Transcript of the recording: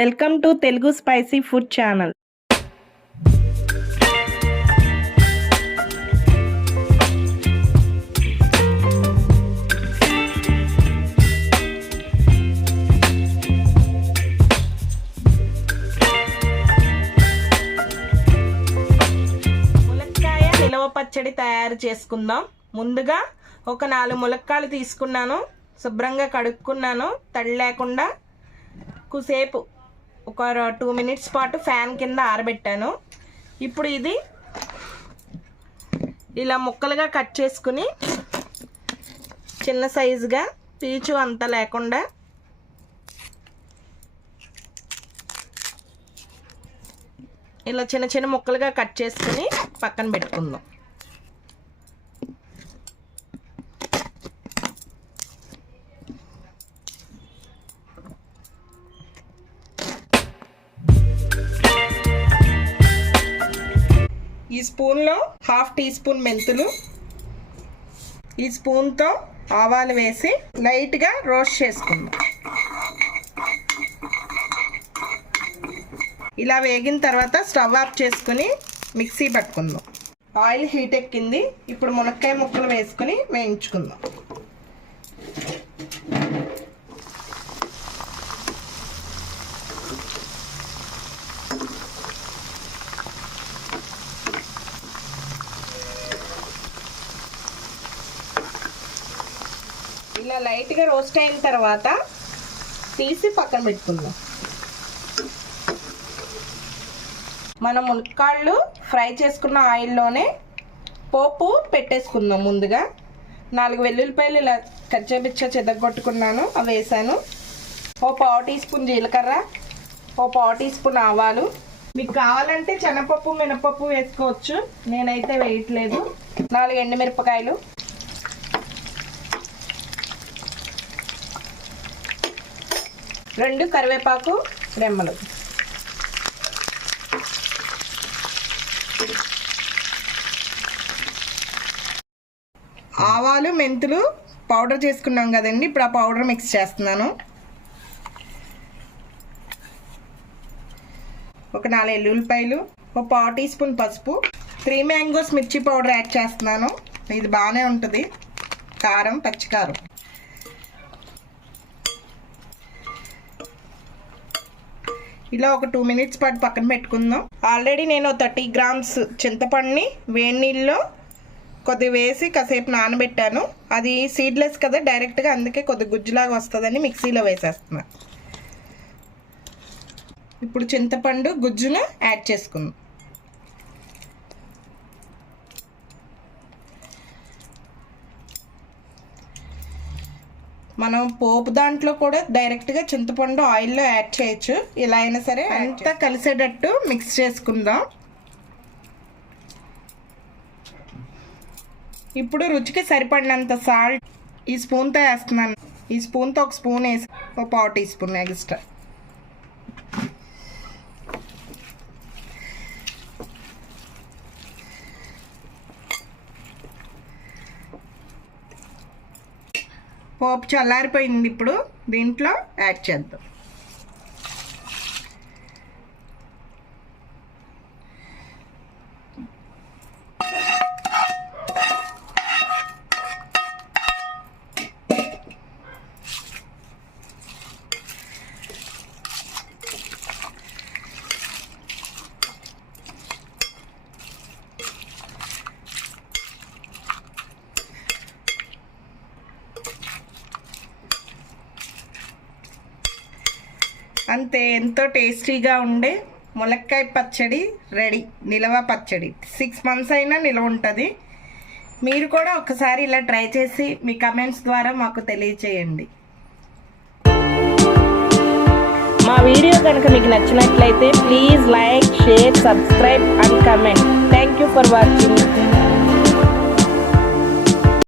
Welcome to Telugu spicy food channel. ములక్కాయ నిలవ పచ్చడి తయారు చేసుకుందాం. ముందుగా ఒక నాలుగు ములక్కాయలు తీసుకున్నాను. శుభ్రంగా కడుక్కున్నాను. తడి లేకుండా కుసేపు ఒక టూ మినిట్స్ పాటు ఫ్యాన్ కింద ఆరబెట్టాను. ఇప్పుడు ఇది ఇలా ముక్కలుగా కట్ చేసుకుని చిన్న సైజుగా పీచు అంత లేకుండా ఇలా చిన్న చిన్న ముక్కలుగా కట్ చేసుకుని పక్కన పెట్టుకుందాం. స్పూన్లో హాఫ్ టీ స్పూన్ మెంతులు. ఈ స్పూన్తో ఆవాలు వేసి లైట్గా రోస్ట్ చేసుకుందాం. ఇలా వేగిన తర్వాత స్టవ్ ఆఫ్ చేసుకుని మిక్సీ పట్టుకుందాం. ఆయిల్ హీట్ ఎక్కింది. ఇప్పుడు మునక్కాయ ముక్కలు వేసుకుని వేయించుకుందాం. ఇలా లైట్గా రోస్ట్ అయిన తర్వాత తీసి పక్కన పెట్టుకుందాం. మనం మునక్కాళ్ళు ఫ్రై చేసుకున్న ఆయిల్లోనే పోపు పెట్టేసుకుందాం ముందుగా. నాలుగు వెల్లుల్లిపాయలు ఇలా కచ్చపిచ్చ చెదగొట్టుకున్నాను అవి వేసాను. ఓ పావు టీ స్పూన్ జీలకర్ర ఓ పావు టీ స్పూన్ ఆవాలు. మీకు కావాలంటే శనగపప్పు మినపప్పు వేసుకోవచ్చు. నేనైతే వేయట్లేదు. నాలుగు ఎండుమిరపకాయలు. రెండు కరివేపాకు రెమ్మలు. ఆవాలు మెంతులు పౌడర్ చేసుకున్నాం కదండి. ఇప్పుడు ఆ పౌడర్ మిక్స్ చేస్తున్నాను. ఒక నాలుగు ఎల్లుల్లిపాయలు ఒక పావు టీ స్పూన్ పసుపు త్రీ మ్యాంగోస్ మిర్చి పౌడర్ యాడ్ చేస్తున్నాను. ఇది బాగానే ఉంటుంది. కారం పచ్చికారం. ఇలా ఒక టూ మినిట్స్ పాటు పక్కన పెట్టుకుందాం. ఆల్రెడీ నేను థర్టీ గ్రామ్స్ చింతపండుని వేడి నీళ్ళలో కొద్దిగా వేసి కాసేపు నానబెట్టాను. అది సీడ్లెస్ కదా డైరెక్ట్గా అందుకే కొద్ది గుజ్జులాగా వస్తుందని మిక్సీలో వేసేస్తున్నా. ఇప్పుడు చింతపండు గుజ్జును యాడ్ చేసుకుందాం. మనం పోపు దాంట్లో కూడా డైరెక్ట్గా చింతపండు ఆయిల్లో యాడ్ చేయొచ్చు. ఇలా అయినా సరే అంతా కలిసేటట్టు మిక్స్ చేసుకుందాం. ఇప్పుడు రుచికి సరిపడినంత సాల్ట్ ఈ స్పూన్తో వేస్తున్నాను. ఈ స్పూన్తో ఒక స్పూన్ వేసి ఒక పావు టీ స్పూన్ ఎక్స్ట్రా పోపు చల్లారిపోయింది ఇప్పుడు దీంట్లో యాడ్ చేద్దాం. అంతే ఎంతో టేస్టీగా ఉండే ములక్కాయ పచ్చడి రెడీ నిలవ పచ్చడి. సిక్స్ మంత్స్ అయినా నిలవ ఉంటుంది. మీరు కూడా ఒకసారి ఇలా ట్రై చేసి మీ కమెంట్స్ ద్వారా మాకు తెలియచేయండి. మా వీడియో కనుక మీకు నచ్చినట్లయితే please like share subscribe and comment thank you for watching